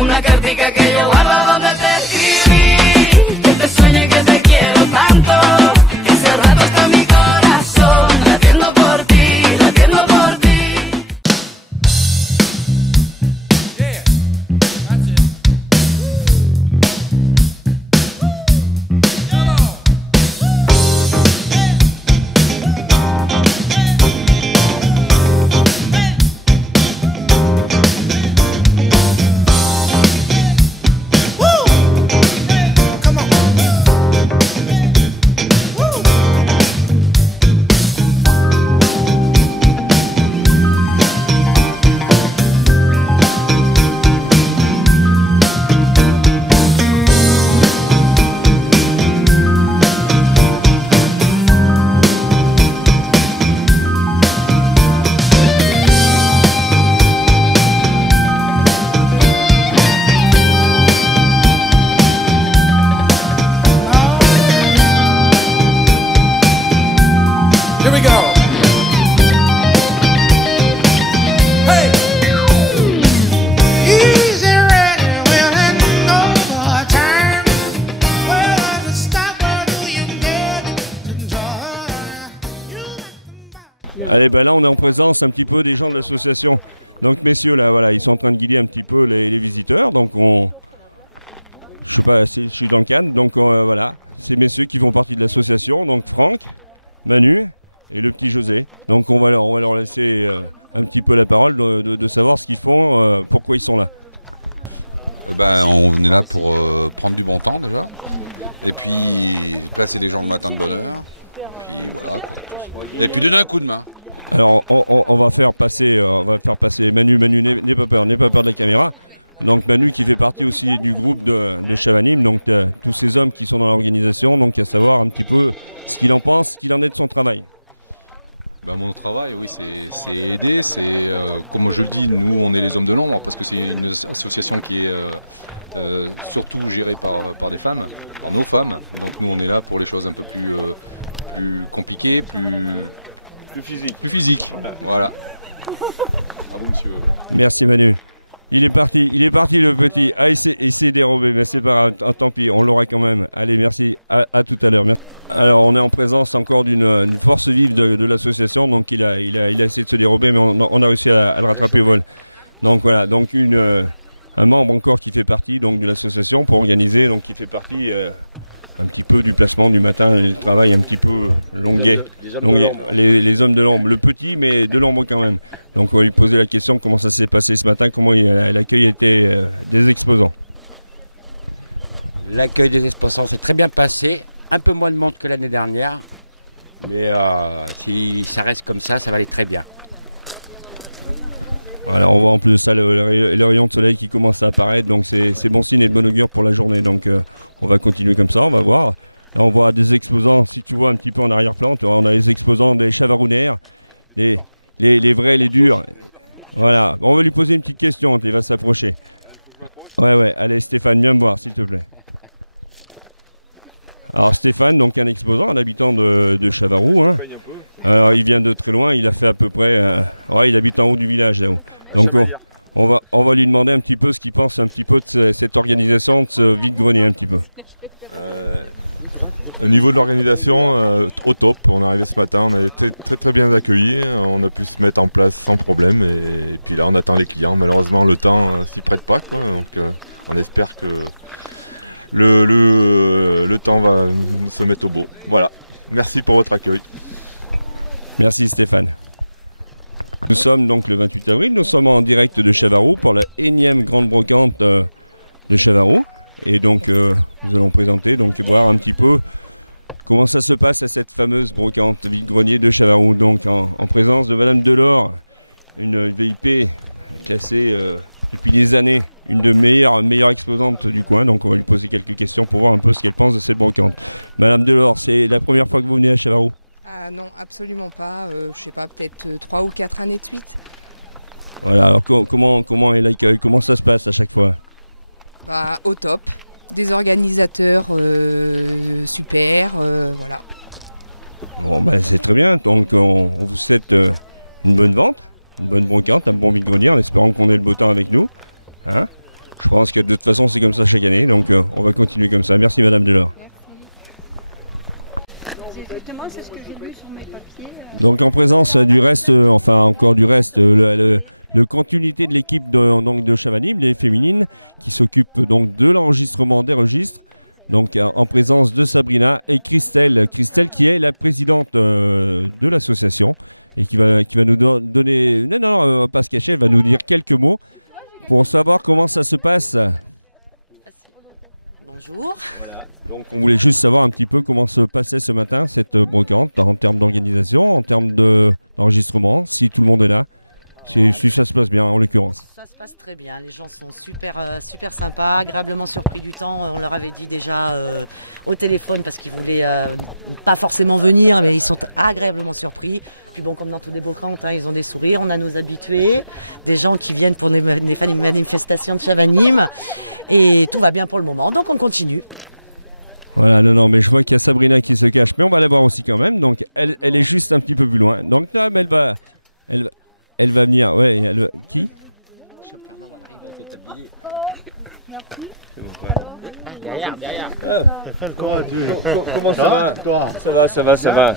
una cartica que yo guardo donde te escribí, que te sueño y que te quiero tanto, que hace rato está mi corazón latiendo por ti, latiendo por ti. Here we go. Hey. Easy ready, well, and overtime. Where does it stop? Where do you get to joy? You make them Allez, ben là on est en présence un petit peu des gens de l'association. Donc messieurs là, voilà, ils sont en train de guider un petit peu les visiteurs. Donc je sais pas, je suis dans le cadre. Donc voilà, ces messieurs qui font partie de l'association. Donc Franck, Manu et le petit José. Donc on va leur laisser un petit peu la parole de savoir ce qu'ils font, pourquoi ils sont là. On est là pour prendre du bon temps déjà, et puis placer les gens le matin de bonne heure, puis voilà quoi. Et puis donner un coup de main. Alors on va faire passer Manu, n'aie pas peur de la caméra. Donc Manu qui fait partie aussi du groupe de Chavanim, donc tous ces hommes qui sont dans l'organisation, donc à savoir un petit peu ce qu'il en pense, ce qu'il en est de son travail. Mon travail, oui, c'est aider, c'est comme je le dis, nous on est les hommes de l'ombre parce que c'est une association qui est surtout gérée par des femmes, par nos femmes. Donc nous on est là pour les choses un peu plus compliquées, plus physiques. Voilà. À vous monsieur. Merci Manu. Il est parti le petit. Ah, il s'est dérobé, mais c'est pas grave, tant pis, on l'aura quand même. Allez, merci, à tout à l'heure. Alors, on est en présence encore d'une force vive de l'association, donc il a essayé de se dérober, mais on a réussi à le rattraper au vol. Donc voilà, donc un membre encore qui fait partie donc, de l'association pour organiser, donc qui fait partie un petit peu du placement du matin, et le travail un petit peu longuet. Les hommes de l'ombre, le petit, mais de l'ombre quand même. Donc on va lui poser la question comment ça s'est passé ce matin, comment l'accueil était des exposants. L'accueil des exposants s'est très bien passé, un peu moins de monde que l'année dernière, mais si ça reste comme ça, ça va aller très bien. Voilà, on voit en plus de ça le rayon de soleil qui commence à apparaître, donc c'est bon signe et de bon augure pour la journée. Donc on va continuer comme ça, on va voir. Là on voit des exposants, si tu vois un petit peu en arrière-plan, on a les exposants des chavarounaires, les vrais, les durs. Voilà, on va lui poser une petite question, il va s'approcher. Ouais, allez Stéphane, viens me voir s'il te plaît. Alors Stéphane, donc un exposant, un habitant de Chavarou, hein. Alors il vient de très loin, il a fait à peu près, il habite en haut du village là-haut. Donc on va lui demander un petit peu ce qu'il pense un petit peu de cette organisation, de ce vide-grenier un petit peu. Au niveau de l'organisation, au top, on est arrivé ce matin, on a été très bien accueillis, on a pu se mettre en place sans problème et puis là on attend les clients. Malheureusement le temps s'y prête pas, quoi, donc on espère que le temps va se mettre au beau. Voilà, merci pour votre accueil. Merci Stéphane. Nous sommes donc le 28 avril, nous sommes en direct de Chavarou pour la énième grande brocante de Chavarou. Et donc nous allons présenter, donc voir un petit peu comment ça se passe à cette fameuse brocante vide-grenier de Chavarou. Donc en présence de Madame Delors, une VIP classée depuis des années, une de meilleures exposantes du coin. Donc on va lui poser quelques questions pour voir un peu ce qu'elle pense de cette brocante. Madame Delors, c'est la première fois que vous venez à Chavarou ? Ah non, absolument pas. Je sais pas, peut-être 3 ou 4 années de suite. Voilà, alors comment est l'accueil ? Comment ça se passe à chaque fois ? Bah, au top. Des organisateurs super, voilà. Bon, bah, c'est très bien. Donc on vous souhaite une bonne vente, une bonne brocante, un bon vide-grenier, en espérant qu'on ait le beau temps avec nous. Hein ? Je pense que de toute façon c'est comme ça chaque année, donc on va continuer comme ça. Merci Madame Delors. Exactement, c'est ce que j'ai lu sur mes papiers. Donc en présence du reste, enfin encore du reste, le continuité de l'équipe de Chavanim, les féminines, qui s'occupe donc de l'enregistrement des registres. Donc en présence de Sabrina et Christelle. Christelle qui est la présidente de l'association et qui va nous donner... Non, on va pas se cacher, elle va nous dire quelques mots pour savoir comment ça se passe. Bonjour. Voilà. Donc on voulait juste savoir un petit peu comment se passait ce matin cette brocante en termes d'organisation, en termes d'enregistrement, si tout le monde est là, si ça se passe bien en l'occurrence. Ça se passe très bien, les gens sont super sympas, agréablement surpris du temps. On leur avait dit déjà au téléphone parce qu'ils voulaient pas forcément venir, mais ils sont agréablement surpris. Puis bon, comme dans tous les brocantes, hein, ils ont des sourires, on a nos habitués, des gens qui viennent pour des manifestations de Chavanim et tout va bien pour le moment, donc on continue. Voilà, non, mais je vois qu'il y a Sabrina qui se cache, mais on va la voir aussi quand même, donc elle est juste un petit peu plus loin. Donc là, elle va venir, ouais, qui ? Derrière. Comment ça va ? Toi. Ça va. Ça va,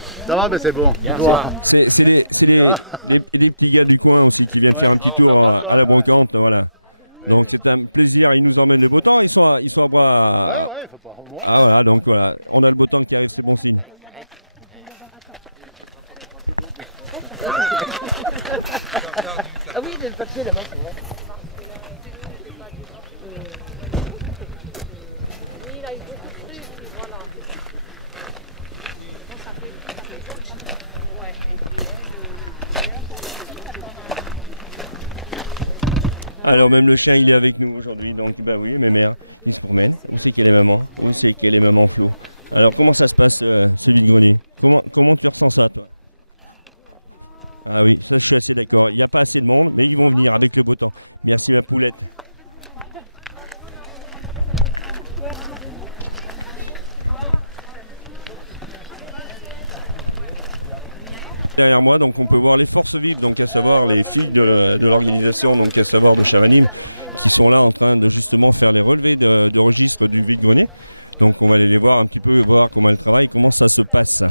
mais c'est bon. C'est les petits gars du coin aussi qui viennent faire un petit tour à la brocante, voilà. Donc c'est un plaisir, ils nous emmènent le beau temps, ils sont à bras. Ah voilà, donc voilà, on a le beau temps qui arrive, c'est bon signe. Ah oui, le papier là-bas, c'est vrai. Alors même le chien il est avec nous aujourd'hui, donc bah oui, mes mères, ils se promènent. Où c'est qu'elle est maman ? Où c'est qu'elle est maman Flo ? Alors comment ça se passe ce vide-grenier ? Comment tu ressens ça toi ? Ah oui, ça je suis assez d'accord. Il n'y a pas assez de monde, mais ils vont venir avec le beau temps. Merci ma poulette. Derrière moi, donc on peut voir les forces vives, donc à savoir les filles de l'organisation, donc à savoir de Chavanim, qui sont là en train de justement faire les relevés de registre du vide-grenier. Donc on va aller les voir un petit peu, voir comment elles travaillent, comment ça se passe.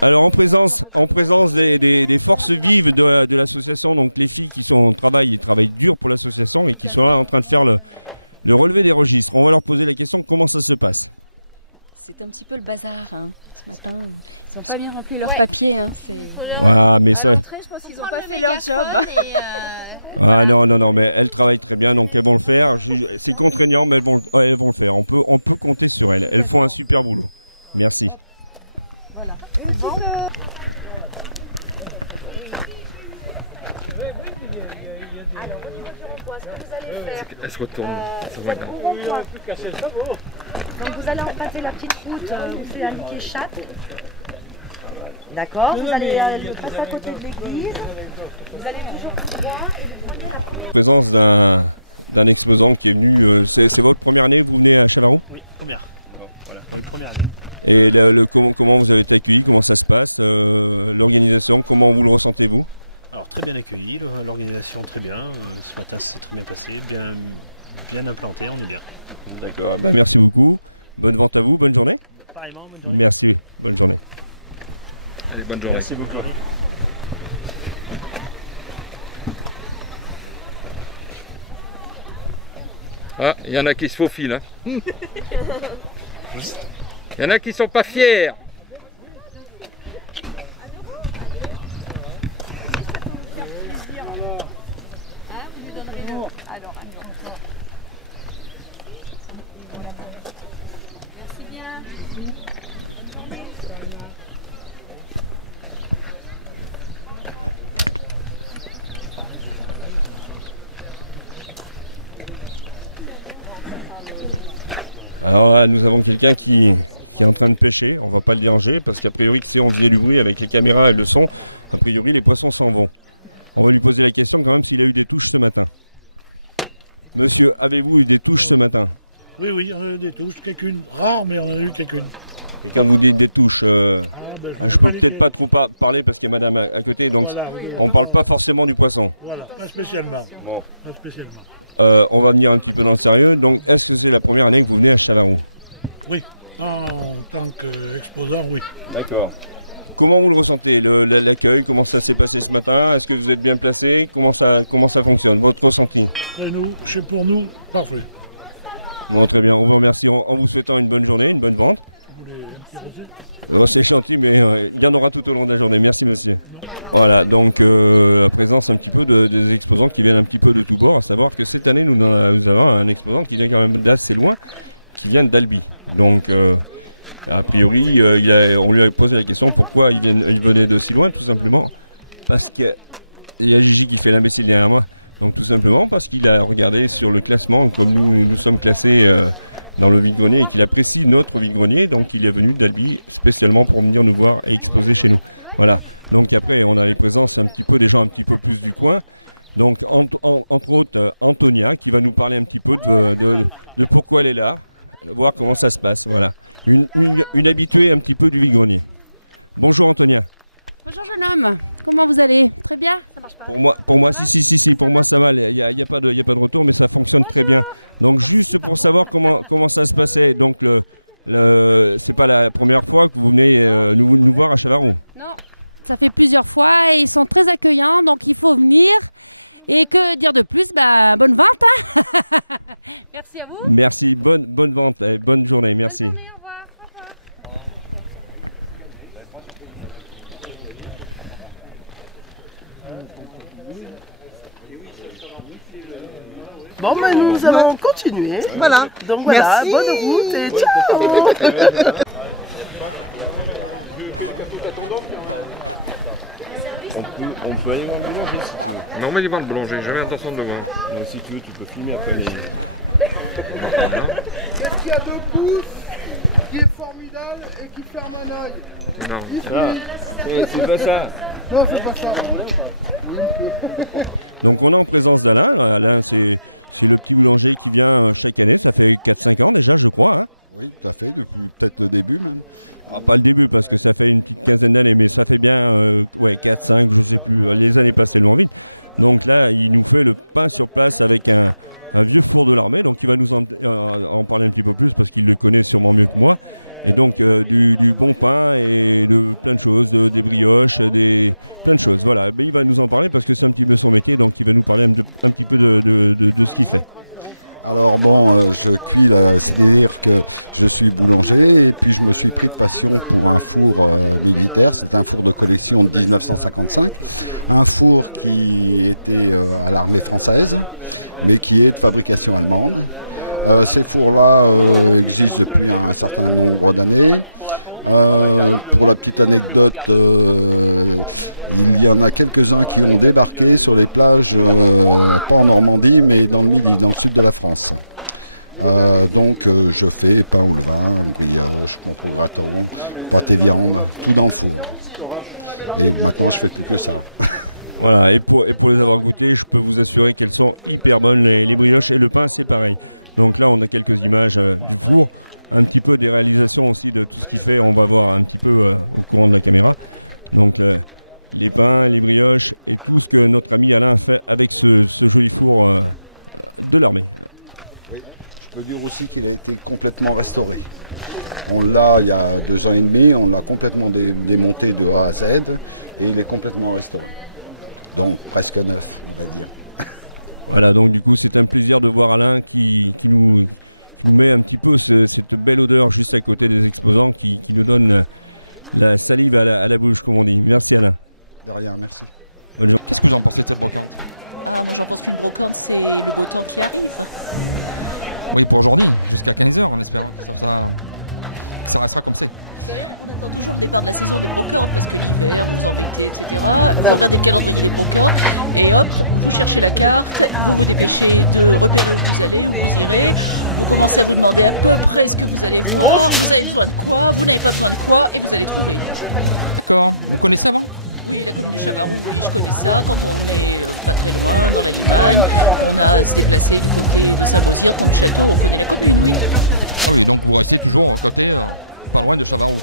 Alors en présence des forces vives de l'association, donc les filles qui travaillent dur pour l'association et qui sont là en train de faire le relevé des registres. On va leur poser la question comment ça se passe. C'est un petit peu le bazar hein, ce matin. Ils n'ont pas bien rempli leurs papiers. Hein, Mais ça... Je pense qu'ils n'ont pas fait leur job. Ah non, mais elles travaillent très bien, donc elles vont le faire. C'est contraignant, mais elles vont le faire. On peut compter sur elles. Elles font un super boulot. Merci. Voilà. Alors, au niveau du rond-point, ce que vous allez faire... Elle se retourne. Donc vous allez emprunter la petite route où c'est indiqué Châtes. D'accord. Vous allez passer à côté de l'église. Vous allez toujours tout droit et vous prenez la première. Présence d'un exposant qui est venu. C'est votre première année que vous venez à Chavarot ? Oui, première. Oui, première année. Et comment vous avez été accueilli ? Comment ça se passe ? L'organisation, comment vous le ressentez-vous ? Alors très bien accueilli, l'organisation très bien. Ce matin c'est très bien passé, bien implanté, on est bien. D'accord, merci beaucoup. Bonne vente à vous, bonne journée. Pareillement, bonne journée. Merci, bonne journée. Allez, bonne journée. Merci, bonne journée. Ah, il y en a qui se faufilent. Hein. Il y en a qui sont pas fiers. Alors, merci bien. Bonne journée. Alors là, nous avons quelqu'un qui est en train de pêcher. On va pas le déranger parce qu'a priori, si on faisait du bruit avec les caméras et le son, a priori, les poissons s'en vont. On va lui poser la question quand même s'il a eu des touches ce matin. Monsieur, avez-vous eu des touches ce matin? Oui, on a eu des touches, quelques-unes. Rares, mais on en a eu quelques-unes. Et quand vous dites des touches... Je peux peut-être pas trop parler parce qu'il y a madame à côté, donc on ne parle pas forcément du poisson. Voilà, pas spécialement. Bon. Pas spécialement. On va venir un petit peu dans le sérieux. Donc, est-ce que c'est la première année que vous venez à Chavaroux? Oui, en tant qu'exposant, oui. D'accord. Comment vous le ressentez, l'accueil? Comment ça s'est passé ce matin? Est-ce que vous êtes bien placé? Comment ça fonctionne? Votre ressenti? Pour nous, parfait. Bon, très bien. On vous remercie en vous souhaitant une bonne journée, une bonne vente. Oh, c'est gentil, mais il y en aura tout au long de la journée. Merci, monsieur. Voilà, donc la présence un petit peu des exposants qui viennent un petit peu de tous bords. À savoir que cette année, nous avons un exposant qui vient quand même d'assez loin, qui vient d'Albi. Donc, a priori, on lui a posé la question pourquoi il venait de si loin, tout simplement. Parce qu'il y a Gigi qui fait l'imbécile derrière moi. Donc, tout simplement parce qu'il a regardé sur le classement, comme nous sommes classés dans le vide-grenier et qu'il apprécie notre vide-grenier, donc il est venu d'Albi spécialement pour venir nous voir et exposer chez nous. Voilà. Donc après on a les présences un petit peu des gens un petit peu plus du coin. Donc entre autres Antonia qui va nous parler un petit peu de pourquoi elle est là, voir comment ça se passe. Voilà. Une habituée un petit peu du vide-grenier. Bonjour Antonia. Bonjour jeune homme, comment vous allez? Très bien? Ça marche pas? Pour moi, si, pour moi ça va, il n'y a pas de retour, mais ça fonctionne très bien. Donc juste pour savoir comment ça se passait, donc c'est pas la première fois que vous venez nous voir à Chavaroux? Non, ça fait plusieurs fois et ils sont très accueillants, donc il faut venir. Et que dire de plus? Bonne vente hein. Merci à vous. Merci, bonne vente, bonne journée, merci. Bonne journée, au revoir. Bon, mais nous allons continuer. Voilà. Donc voilà, bonne route et ciao. On peut aller voir le boulanger si tu veux. Non, on va aller voir le boulanger, j'avais l'intention de le voir. Donc, si tu veux, tu peux filmer après les... Qu'est-ce qu'il y a de pouces qui est formidable et qui ferme un œil? C'est pas ça. Non, c'est pas ça. Donc on est en présence d'Alain. Alain, c'est le petit boulanger qui vient chaque année. Ça fait 4-5 ans déjà, je crois. Hein. Oui, tout à fait, depuis peut-être le début même. Pas le début, parce que ça fait une petite quinzaine d'années, mais ça fait bien 4-5, je sais plus. Les années passent tellement vite. Donc là, il nous fait le pain sur place avec un vieux four de l'armée. Donc il va nous en parler un petit peu plus, parce qu'il le connaît sûrement mieux que moi. Et donc du bon pain et de plein de choses, des brioches, plein de choses. Voilà, mais il va nous en parler parce que c'est un petit peu son métier, donc il va nous parler un petit peu de ce qu'il fait. Alors bon, je cuis là, c'est-à-dire que je suis boulanger et puis je me suis pris de passion pour un four militaire. C'est un four de collection de 1955, un four qui était à l'armée française, mais qui est de fabrication allemande. Ces fours-là existent depuis un certain nombre d'années. Pour la petite anecdote, il y en a quelques-uns qui ont débarqué sur les plages, pas en Normandie, mais dans le Midi, dans le sud de la France. Donc je fais pain au levain, brioche, pompe au gratin, pâte et viande, tout dans le four. Et maintenant je fais plus que ça. Voilà, et pour les avoir goûtées, je peux vous assurer qu'elles sont hyper bonnes, les brioches, et le pain c'est pareil. Donc là on a quelques images du four, un petit peu des réalisations aussi de tout ce qu'il fait, on va voir un petit peu au courant de la caméra. Donc les pains, les brioches et tout ce que notre ami Alain fait avec ce joli four de l'armée. Oui, je peux dire aussi qu'il a été complètement restauré. On l'a il y a 2 ans et demi, on l'a complètement démonté de A à Z et il est complètement restauré. Donc presque neuf, on va dire. Voilà, donc du coup c'est un plaisir de voir Alain qui nous met un petit peu cette belle odeur juste à côté des exposants qui nous donne la salive à la bouche, comme on dit. Merci Alain. De rien, merci. Bonne journée. Qu'est-ce que vous en pensez de cette brocante? Moi j'en pense qu'une brocante c'est le beau temps qui arrive. Oui, pour aujourd'hui, jusqu'à 15h en espérant que ça restera comme c'est. On attend toujours le départ de la saison des brocantes parce que l'hiver, vous vous embêtez, etc. Vous regardez le calendrier des brocantes et hop, vous cherchez la carte, vous vous dépêchez de repérer où vous allez, où vous irez. Vous commencez à vous demander à peu près ce que vous allez voir, vous avez besoin de quoi, vous n'avez pas besoin de quoi et vous allez trouver. D'accord, vous connaissez avant? Oui, la commune du Chavaroux, oui, je connais ça. Quand on est pas très loin, dans la Limagne, on a à se déplacer du côté de Saint-Beauzire, Pont-du-Château, on connaît la commune, oui. Ah oui, donc vous restez toujours côté pas loin de Chavaroux.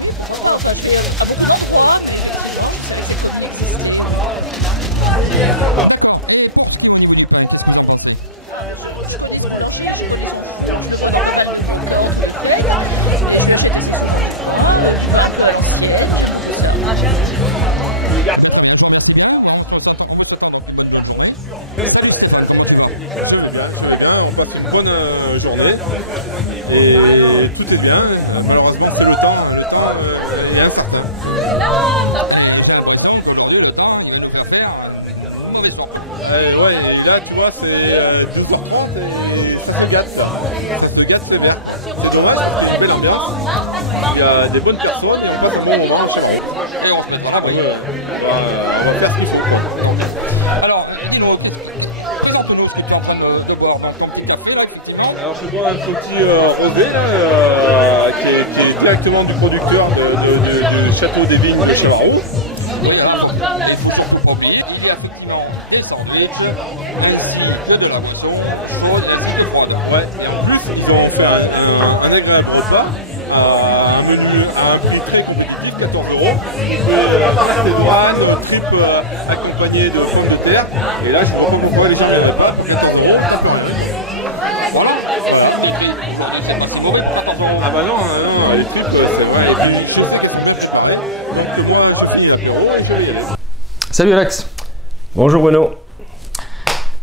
Oui, pourquoi pas. Enfin, je vais à beaucoup d'endroits, mais effectivement, je savais que cette commune existait. Oui. D'accord. Et pour ce qui est au niveau du pain, qu'est-ce que vous en pensez? Je connais ce boulanger, je connais son four, je le vois dans pas mal de brocantes ou de fêtes. Et je lui achète assez souvent du pain un peu à l'ancienne, j'aime beaucoup ça. Eh bien, très bien, je vous remercie bien. On vous souhaite donc une bonne journée. Salut Stéphane, comment tu vas? Je vais bien. On passe une bonne journée et tout est bien. Malheureusement, c'est le temps. Le temps est incertain. Et j'ai l'impression qu'aujourd'hui, le temps, il va nous faire une mauvaise surprise. Ouais, et là, tu vois, c'est 12h30 et ça se gâte, là. Ça se gâte sévère, quoi. C'est dommage parce qu'il y a une belle ambiance. Il y a des bonnes personnes et on passe un bon moment à Chavaroux. Et on se mettra à l'abri. Ouais, on va faire ce qu'il faut, quoi. Alors, dis-nous, présente-nous ce que tu es en train de boire. Donc, ton petit café, là, effectivement. Alors, je bois un petit rosé, là, qui est directement du producteur du Château des Vignes de Chavaroux. Oui, alors, il ne faut surtout pas oublier, il y a effectivement des sandwichs, ainsi que de la boisson chaude ainsi que froide. Ouais, et en plus, ils ont fait un agréable repas. À un menu à un prix très compétitif, 14 €. Tripes accompagnées de pommes de terre. Et là, je vois pas pourquoi les gens ne viendraient pas. Pour 14 €, t'as plus rien, quoi. Voilà. Les tripes, aujourd'hui, c'est pas si mauvais pour 14 €. Ah bah non, les tripes, c'est vrai. Et puis, je sais qu'elles sont bien préparées. Donc, moi, je finis l'apéro et je vais y aller. Salut Alex. Bonjour Bruno.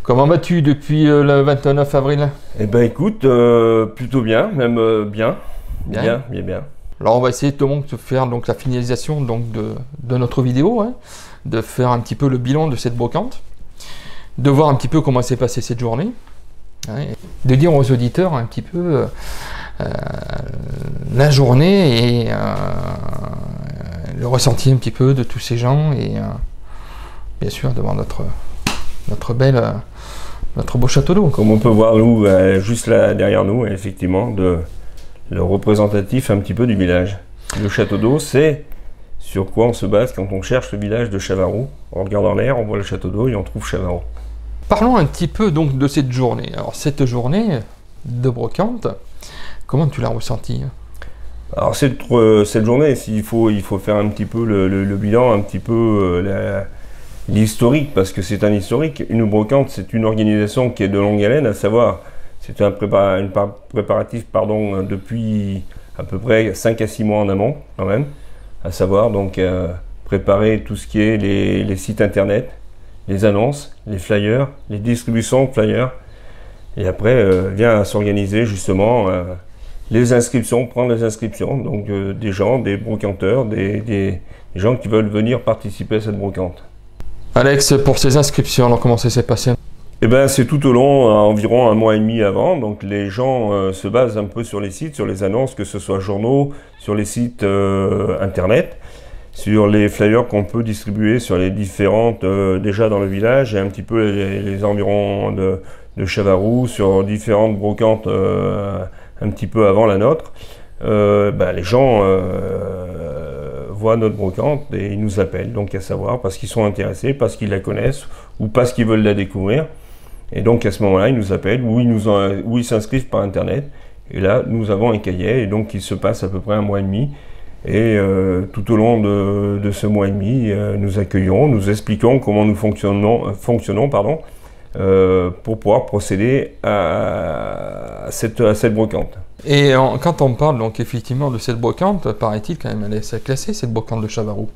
Comment vas-tu depuis le 29 avril? Eh ben écoute, plutôt bien, même bien. Bien. Alors on va essayer de faire donc la finalisation donc de notre vidéo, hein, de faire un petit peu le bilan de cette brocante, de voir un petit peu comment s'est passée cette journée, hein, de dire aux auditeurs un petit peu la journée et le ressenti un petit peu de tous ces gens et bien sûr devant notre beau château d'eau. Comme on peut voir nous, juste là derrière nous, effectivement, le représentatif un petit peu du village. Le château d'eau, c'est sur quoi on se base quand on cherche le village de Chavaroux. On regarde en l'air, on voit le château d'eau et on trouve Chavaroux. Parlons un petit peu donc de cette journée. Alors cette journée de brocante, comment tu l'as ressentie? Alors cette journée, il faut faire un petit peu le bilan, un petit peu l'historique, parce que c'est un historique. Une brocante, c'est une organisation qui est de longue haleine, à savoir, c'est un préparatif depuis à peu près 5 à 6 mois en amont, quand même, à savoir donc préparer tout ce qui est les sites internet, les annonces, les flyers, les distributions de flyers, et après vient à s'organiser justement les inscriptions, prendre les inscriptions, donc des gens, des brocanteurs, des gens qui veulent venir participer à cette brocante. Alex, pour ces inscriptions, alors comment ça s'est passé? Eh ben, c'est tout au long, environ 1 mois et demi avant, donc les gens se basent un peu sur les sites, sur les annonces, que ce soit journaux, sur les sites internet, sur les flyers qu'on peut distribuer sur les différentes, déjà dans le village, et un petit peu les environs de Chavaroux, sur différentes brocantes un petit peu avant la nôtre. Les gens voient notre brocante et ils nous appellent, donc à savoir, parce qu'ils sont intéressés, parce qu'ils la connaissent, ou parce qu'ils veulent la découvrir. Et donc à ce moment-là, ils nous appellent ou ils s'inscrivent par internet. Et là, nous avons un cahier, et donc il se passe à peu près 1 mois et demi. Et tout au long de ce mois et demi, nous accueillons, nous expliquons comment nous fonctionnons pour pouvoir procéder à cette brocante. Et quand on parle donc effectivement de cette brocante, paraît-il quand même elle est classée, cette brocante de Chavaroux?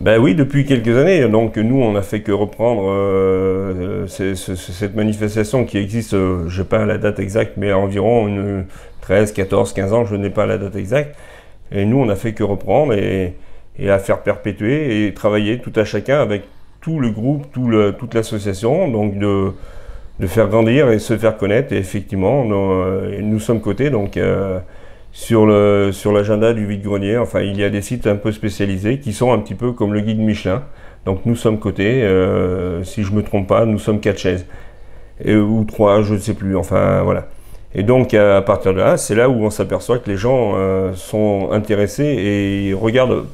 Ben oui, depuis quelques années. Donc nous, on a fait que reprendre cette manifestation qui existe, je n'ai pas la date exacte, mais environ 13, 14, 15 ans, je n'ai pas la date exacte. Et nous, on a fait que reprendre et à faire perpétuer et travailler tout à chacun avec tout le groupe, toute l'association, donc de faire grandir et se faire connaître. Et effectivement, nous sommes cotés donc sur l'agenda du vide-grenier. Enfin, il y a des sites un peu spécialisés qui sont un petit peu comme le guide Michelin. Donc nous sommes cotés, si je ne me trompe pas, nous sommes 4 chaises. Ou 3, je ne sais plus, enfin voilà. Et donc à partir de là, c'est là où on s'aperçoit que les gens sont intéressés et regardent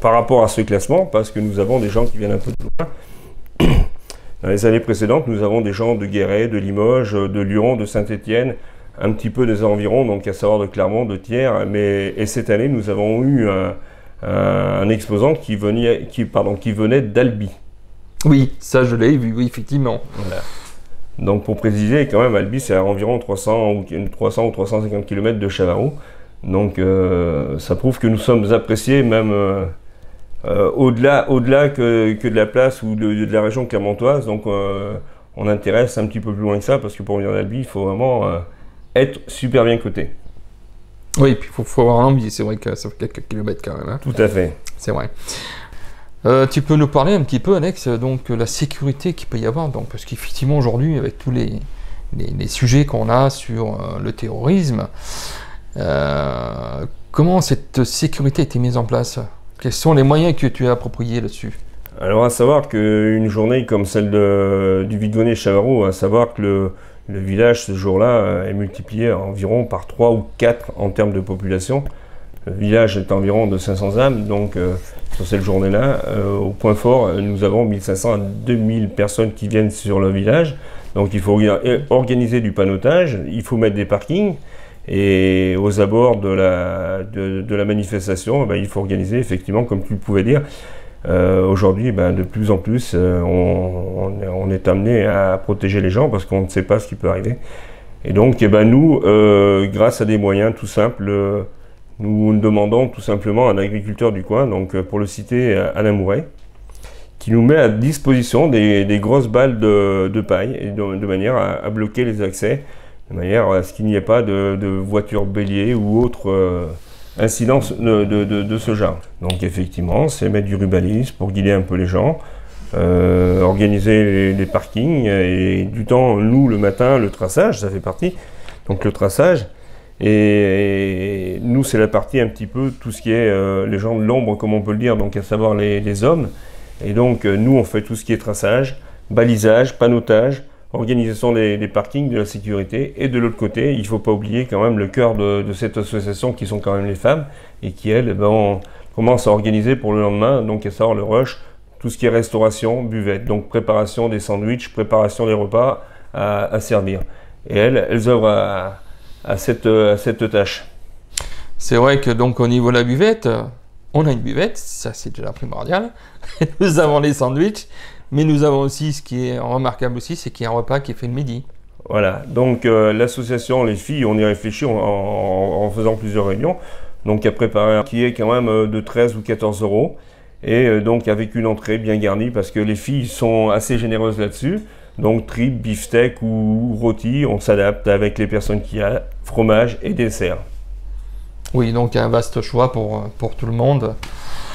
par rapport à ce classement, parce que nous avons des gens qui viennent un peu de loin. Dans les années précédentes, nous avons des gens de Guéret, de Limoges, de Lyon, de Saint-Étienne, un petit peu des environs, donc à savoir de Clermont, de Thiers. Et cette année, nous avons eu un exposant qui venait d'Albi. Oui, ça je l'ai vu, oui, effectivement. Voilà. Donc pour préciser, quand même, Albi c'est à environ 300 ou 350 km de Chavaroux. Donc ça prouve que nous sommes appréciés même au-delà que de la place ou de la région clermontoise. Donc on intéresse un petit peu plus loin que ça, parce que pour venir d'Albi, il faut vraiment être super bien coté. Oui, et puis il faut avoir l'envie, c'est vrai que ça fait quelques kilomètres quand même. Hein. Tout à fait. C'est vrai. Tu peux nous parler un petit peu, Alex, donc la sécurité qu'il peut y avoir, donc, parce qu'effectivement aujourd'hui, avec tous les sujets qu'on a sur le terrorisme, comment cette sécurité a été mise en place? Quels sont les moyens que tu as appropriés là-dessus? Alors à savoir qu'une journée comme celle du vide-grenier Chavaroux, à savoir que le village ce jour-là est multiplié environ par 3 ou 4 en termes de population. Le village est environ de 500 âmes, donc sur cette journée-là, au point fort, nous avons 1500 à 2000 personnes qui viennent sur le village. Donc il faut organiser du panneautage, il faut mettre des parkings, et aux abords de la manifestation, il faut organiser effectivement, comme tu le pouvais dire, aujourd'hui de plus en plus on est amené à protéger les gens parce qu'on ne sait pas ce qui peut arriver. Et donc nous, grâce à des moyens tout simples, nous demandons tout simplement à un agriculteur du coin, donc pour le citer Alain Mouret, qui nous met à disposition des grosses balles de paille, et de manière à bloquer les accès, de manière à ce qu'il n'y ait pas de voitures béliers ou autres incidents de ce genre. Donc effectivement, c'est mettre du rubaliste pour guider un peu les gens, organiser les parkings, et du temps, nous, le matin, le traçage, ça fait partie. Donc le traçage, et nous, c'est la partie un petit peu, tout ce qui est les gens de l'ombre, comme on peut le dire, donc à savoir les hommes. Et donc nous, on fait tout ce qui est traçage, balisage, panneautage, organisation des parkings, de la sécurité, et de l'autre côté, il ne faut pas oublier quand même le cœur de cette association qui sont quand même les femmes, et qui elles, on commence à organiser pour le lendemain, donc à savoir le rush, tout ce qui est restauration, buvette, donc préparation des sandwichs, préparation des repas à servir. Et elles œuvrent à cette tâche. C'est vrai que donc au niveau de la buvette, on a une buvette, ça c'est déjà primordial. Nous avons les sandwichs, mais nous avons aussi, ce qui est remarquable aussi, c'est qu'il y a un repas qui est fait le midi. Voilà, donc l'association, les filles, on y réfléchit en faisant plusieurs réunions, donc à préparer, qui est quand même de 13 ou 14 euros, et donc avec une entrée bien garnie, parce que les filles sont assez généreuses là-dessus, donc tripes, beefsteak ou rôti, on s'adapte avec les personnes qu'il y a, fromage et dessert. Oui, donc un vaste choix pour tout le monde.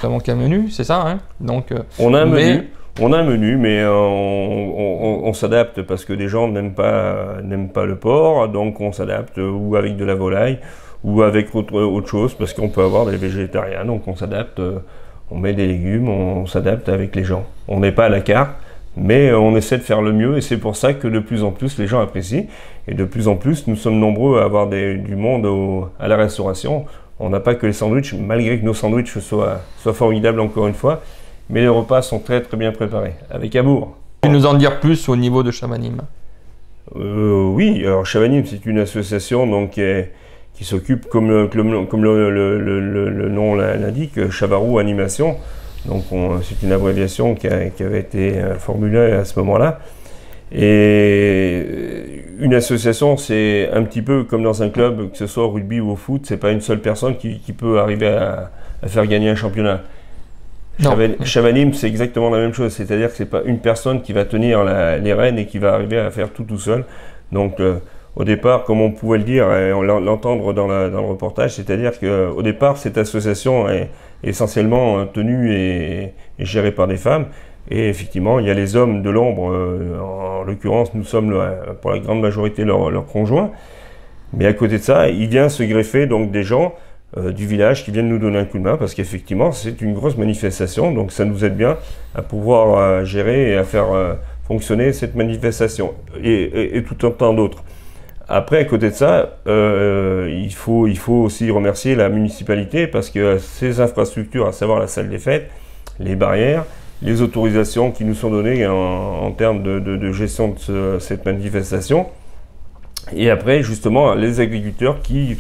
Nous avons qu'un menu, c'est ça, hein? Donc, on a un menu, mais on s'adapte parce que des gens n'aiment pas le porc, donc on s'adapte ou avec de la volaille ou avec autre chose, parce qu'on peut avoir des végétariens, donc on s'adapte, on met des légumes, on s'adapte avec les gens. On n'est pas à la carte, mais on essaie de faire le mieux, et c'est pour ça que de plus en plus les gens apprécient, et de plus en plus nous sommes nombreux à avoir du monde à la restauration. On n'a pas que les sandwichs, malgré que nos sandwichs soient formidables encore une fois, mais les repas sont très très bien préparés, avec amour. Tu peux nous en dire plus au niveau de Chavanim? Oui, alors Chavanim, c'est une association donc, qui s'occupe, comme le nom l'indique, Chavaroux Animation. Donc c'est une abréviation qui avait été formulée à ce moment-là. Et une association, c'est un petit peu comme dans un club, que ce soit au rugby ou au foot, c'est pas une seule personne qui peut arriver à faire gagner un championnat. Chavanim, c'est exactement la même chose, c'est-à-dire que c'est pas une personne qui va tenir les rênes et qui va arriver à faire tout seul. Donc au départ, comme on pouvait le dire et l'entendre dans le reportage, c'est-à-dire qu'au départ, cette association est essentiellement tenue et gérée par des femmes. Et effectivement, il y a les hommes de l'ombre, en l'occurrence, nous sommes pour la grande majorité leurs conjoints. Mais à côté de ça, il vient se greffer donc des gens du village qui viennent nous donner un coup de main, parce qu'effectivement, c'est une grosse manifestation, donc ça nous aide bien à pouvoir gérer et à faire fonctionner cette manifestation, et tout un tas d'autres. Après, à côté de ça, il faut aussi remercier la municipalité, parce que ces infrastructures, à savoir la salle des fêtes, les barrières, les autorisations qui nous sont données en termes de gestion de cette manifestation, et après, justement, les agriculteurs qui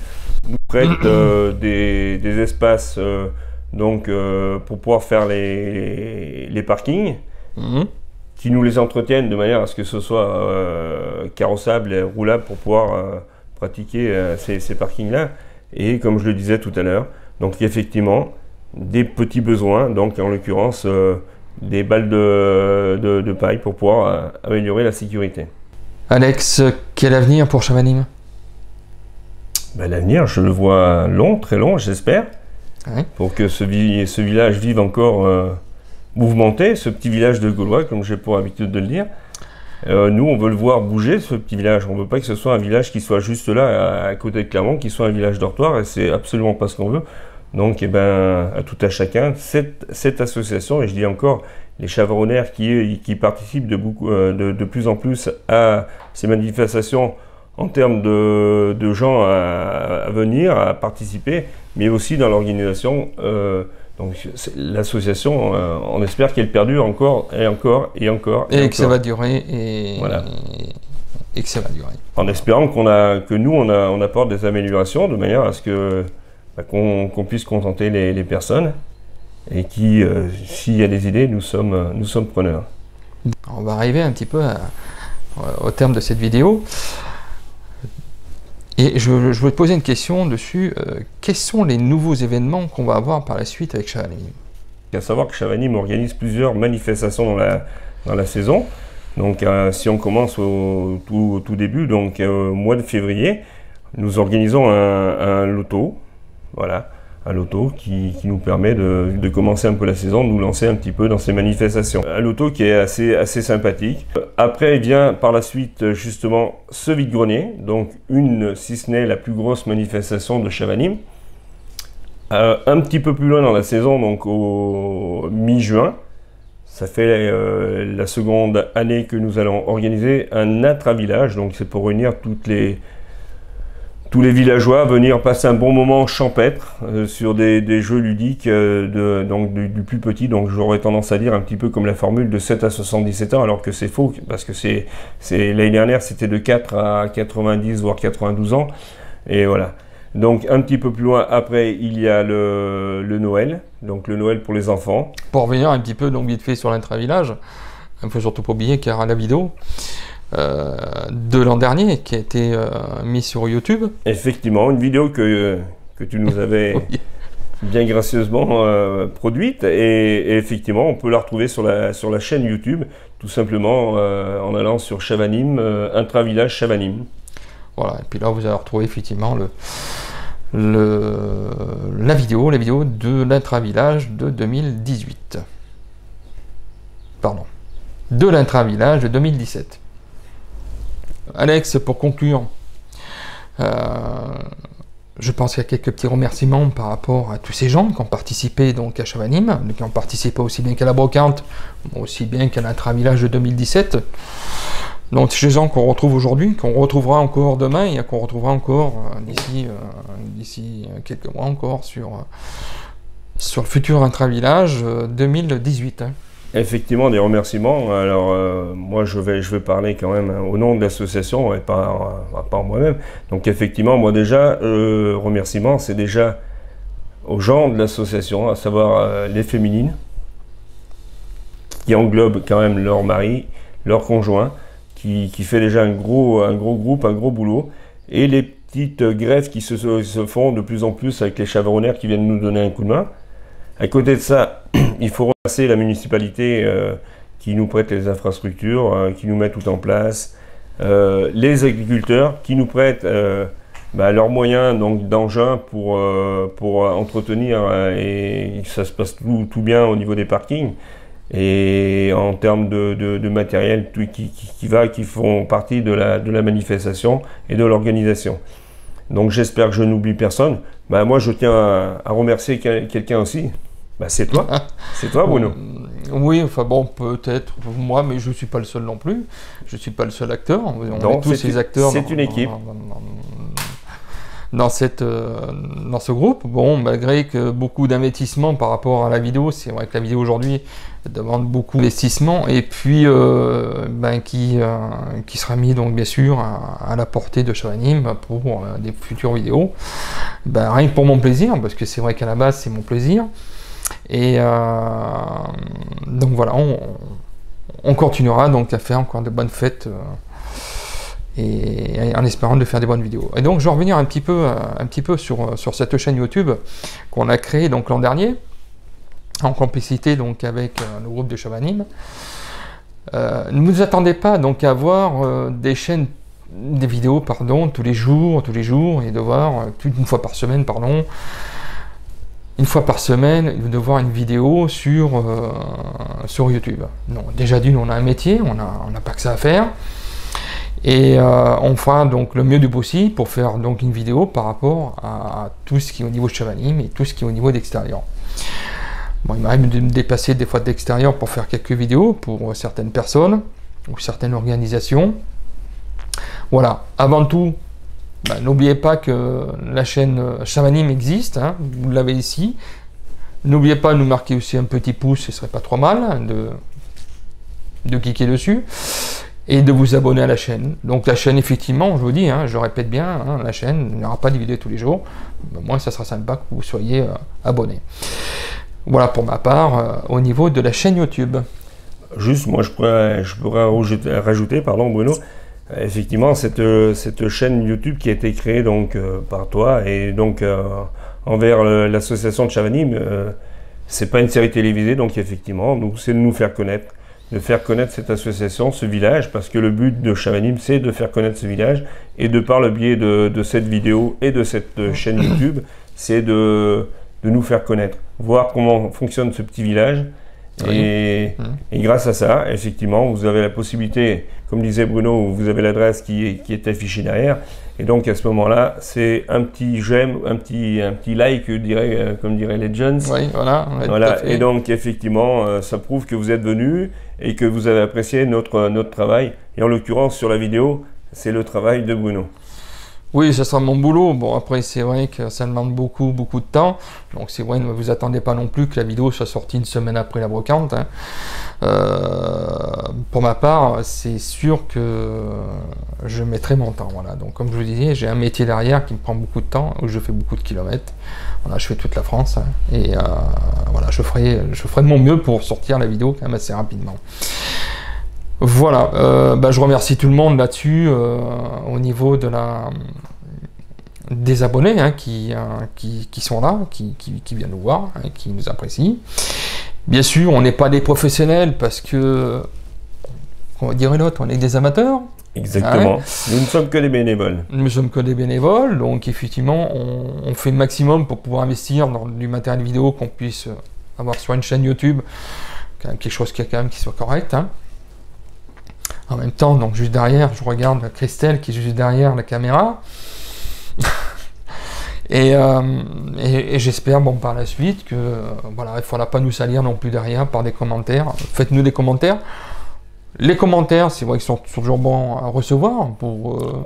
nous prêtent des espaces donc pour pouvoir faire les parkings, qui nous les entretiennent de manière à ce que ce soit carrossable et roulable pour pouvoir pratiquer ces parkings-là. Et comme je le disais tout à l'heure, donc effectivement, des petits besoins, donc en l'occurrence des balles de paille pour pouvoir améliorer la sécurité. Alex, quel avenir pour Chavanim? Ben, l'avenir, je le vois long, très long, j'espère, pour que ce village vive encore mouvementé, ce petit village de Gaulois, comme j'ai pour habitude de le dire. Nous, on veut le voir bouger, ce petit village. On ne veut pas que ce soit un village qui soit juste là, à côté de Clermont, qui soit un village dortoir, et c'est absolument pas ce qu'on veut. Donc, eh ben, à tout à chacun, cette association, et je dis encore, les Chavaronnaires qui participent de plus en plus à ces manifestations en termes de gens à venir, à participer, mais aussi dans l'organisation. Donc l'association, on espère qu'elle perdure encore et encore et encore. Et que ça va durer et que ça va durer. En espérant que nous on apporte des améliorations de manière à ce que qu'on puisse contenter les personnes et qui, s'il y a des idées, nous sommes preneurs. On va arriver un petit peu au terme de cette vidéo. Et je voulais te poser une question dessus. Quels sont les nouveaux événements qu'on va avoir par la suite avec Chavanim? Il faut savoir que Chavanim organise plusieurs manifestations dans la saison. Donc si on commence au tout début, donc au mois de février, nous organisons un loto. Voilà, un loto qui nous permet de commencer un peu la saison, de nous lancer un petit peu dans ces manifestations. Un loto qui est assez sympathique. Après, il vient par la suite justement ce vide-grenier, donc si ce n'est la plus grosse manifestation de Chavanim. Un petit peu plus loin dans la saison, donc au mi-juin, ça fait la seconde année que nous allons organiser un intra-village, donc c'est pour réunir tous les villageois venir passer un bon moment champêtre sur des jeux ludiques donc du plus petit, donc j'aurais tendance à dire un petit peu comme la formule de 7 à 77 ans, alors que c'est faux, parce que l'année dernière c'était de 4 à 90 voire 92 ans, et voilà. Donc un petit peu plus loin après il y a le Noël, donc le Noël pour les enfants. Pour revenir un petit peu donc vite fait sur l'intra-village, il ne faut surtout pas oublier qu'il y aura la vidéo de l'an dernier qui a été mise sur YouTube. Effectivement, une vidéo que tu nous avais bien gracieusement produite, et effectivement on peut la retrouver sur la chaîne YouTube, tout simplement en allant sur Chavanim, intra-village Chavanim. Voilà, et puis là vous allez retrouver effectivement la vidéo de l'intra-village de 2018. Pardon, de l'intra-village de 2017. Alex, pour conclure, je pense qu'il y a quelques petits remerciements par rapport à tous ces gens qui ont participé donc à Chavanim, qui ont participé aussi bien qu'à la brocante, aussi bien qu'à l'intra-village de 2017. Donc ces gens qu'on retrouve aujourd'hui, qu'on retrouvera encore demain et qu'on retrouvera encore d'ici quelques mois encore sur le futur intra-village 2018. Effectivement, des remerciements. Alors moi je vais parler quand même au nom de l'association et pas moi-même. Donc effectivement, moi déjà, remerciements, c'est déjà aux gens de l'association, à savoir les féminines, qui englobent quand même leur mari, leur conjoint, qui fait déjà un gros groupe, un gros boulot, et les petites greffes qui se font de plus en plus avec les Chavaronnaires qui viennent nous donner un coup de main. À côté de ça, il faut remercier la municipalité qui nous prête les infrastructures, qui nous met tout en place, les agriculteurs qui nous prêtent leurs moyens d'engins pour entretenir, et ça se passe tout bien au niveau des parkings, et en termes de matériel qui font partie de la manifestation et de l'organisation. Donc j'espère que je n'oublie personne. Moi je tiens à remercier quelqu'un aussi. C'est toi, Bruno. Oui, enfin bon, peut-être moi, mais je ne suis pas le seul non plus. Je ne suis pas le seul acteur. On est tous ces acteurs. C'est une équipe. Dans ce groupe. Bon, malgré que beaucoup d'investissement par rapport à la vidéo, c'est vrai que la vidéo aujourd'hui demande beaucoup d'investissement, et puis qui sera mis donc bien sûr à la portée de Chavanim pour des futures vidéos. Rien que pour mon plaisir, parce que c'est vrai qu'à la base c'est mon plaisir. Et donc voilà, on continuera donc à faire encore de bonnes fêtes et en espérant de faire des bonnes vidéos. Et donc je vais revenir un petit peu sur cette chaîne YouTube qu'on a créée donc l'an dernier en complicité donc avec le groupe de Chavanime. Ne vous attendez pas donc à voir des vidéos tous les jours et de voir une fois par semaine de voir une vidéo sur YouTube. Non, déjà d'une, on a un métier, on n'a pas que ça à faire. Et on fera donc le mieux du possible pour faire donc une vidéo par rapport à tout ce qui est au niveau de Chavanime et tout ce qui est au niveau d'extérieur. Bon, il m'arrive de me déplacer des fois de l'extérieur pour faire quelques vidéos pour certaines personnes ou certaines organisations. Voilà, avant tout, n'oubliez pas que la chaîne Chavanime existe, hein, vous l'avez ici. N'oubliez pas de nous marquer aussi un petit pouce, ce serait pas trop mal, hein, de cliquer dessus et de vous abonner à la chaîne. Donc la chaîne, effectivement, je vous dis, hein, je répète bien, hein, la chaîne, il n'y aura pas de vidéos tous les jours. Moi, ça sera sympa que vous soyez abonnés. Voilà pour ma part, au niveau de la chaîne YouTube. Juste, moi, je pourrais rajouter, pardon, Bruno, effectivement, cette chaîne YouTube qui a été créée donc par toi et donc envers l'association de Chavanime, c'est pas une série télévisée, donc effectivement, nous c'est de nous faire connaître, de faire connaître cette association, ce village, parce que le but de Chavanime, c'est de faire connaître ce village et de par le biais de cette vidéo et de cette chaîne YouTube, c'est de nous faire connaître, voir comment fonctionne ce petit village. Et grâce à ça, effectivement, vous avez la possibilité, comme disait Bruno, vous avez l'adresse qui est affichée derrière. Et donc à ce moment-là, c'est un petit j'aime, un petit like, comme diraient les jeunes. Oui, voilà. Voilà. Et donc effectivement, ça prouve que vous êtes venus et que vous avez apprécié notre travail. Et en l'occurrence, sur la vidéo, c'est le travail de Bruno. Oui, ce sera mon boulot. Bon, après, c'est vrai que ça demande beaucoup de temps. Donc, c'est vrai, ne vous attendez pas non plus que la vidéo soit sortie une semaine après la brocante. Hein. Pour ma part, c'est sûr que je mettrai mon temps. Voilà. Donc, comme je vous disais, j'ai un métier derrière qui me prend beaucoup de temps, où je fais beaucoup de kilomètres. Voilà, je fais toute la France. Hein, et voilà, je ferai de mon mieux pour sortir la vidéo quand même assez rapidement. Voilà, je remercie tout le monde là-dessus, au niveau des abonnés hein, qui sont là, qui viennent nous voir, hein, qui nous apprécient. Bien sûr, on n'est pas des professionnels parce que, on dirait l'autre, on est des amateurs. Exactement, hein. Nous ne sommes que des bénévoles. Nous sommes que des bénévoles, donc effectivement, on fait le maximum pour pouvoir investir dans du matériel vidéo qu'on puisse avoir sur une chaîne YouTube, quand même quelque chose qui soit correct. Hein. En même temps, donc juste derrière, je regarde Christelle qui est juste derrière la caméra. et j'espère par la suite que voilà, il ne faudra pas nous salir non plus derrière par des commentaires. Faites-nous des commentaires. Les commentaires, c'est vrai qu'ils sont toujours bons à recevoir.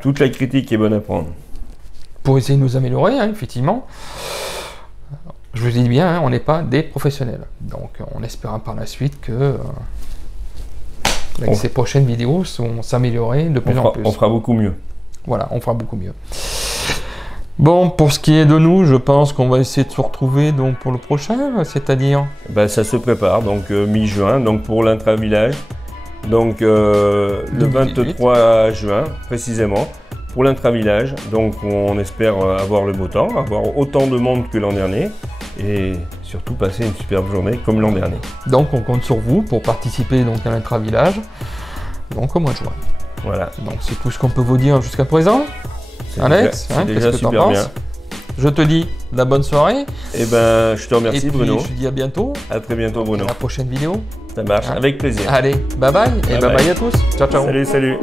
Toute la critique est bonne à prendre. Pour essayer de nous améliorer, hein, effectivement. Je vous dis bien, hein, on n'est pas des professionnels. Donc on espère par la suite que avec ces prochaines vidéos vont s'améliorer de plus en plus. On fera beaucoup mieux. Voilà, on fera beaucoup mieux. Bon, pour ce qui est de nous, je pense qu'on va essayer de se retrouver donc pour le prochain, c'est-à-dire ça se prépare, donc mi-juin, donc pour l'intra-village. Donc le 23 juin, précisément, pour l'intra-village. Donc on espère avoir le beau temps, avoir autant de monde que l'an dernier. Et surtout passer une superbe journée comme l'an dernier. Donc on compte sur vous pour participer donc à l'intra-village, donc au mois de juin. Voilà. Donc c'est tout ce qu'on peut vous dire jusqu'à présent. Alex, qu'est-ce que tu en penses? Je te dis la bonne soirée. Et je te remercie Bruno. Je te dis à bientôt. À très bientôt Bruno. À la prochaine vidéo. Ça marche, avec plaisir. Allez, bye bye et bye bye à tous. Ciao ciao. Salut.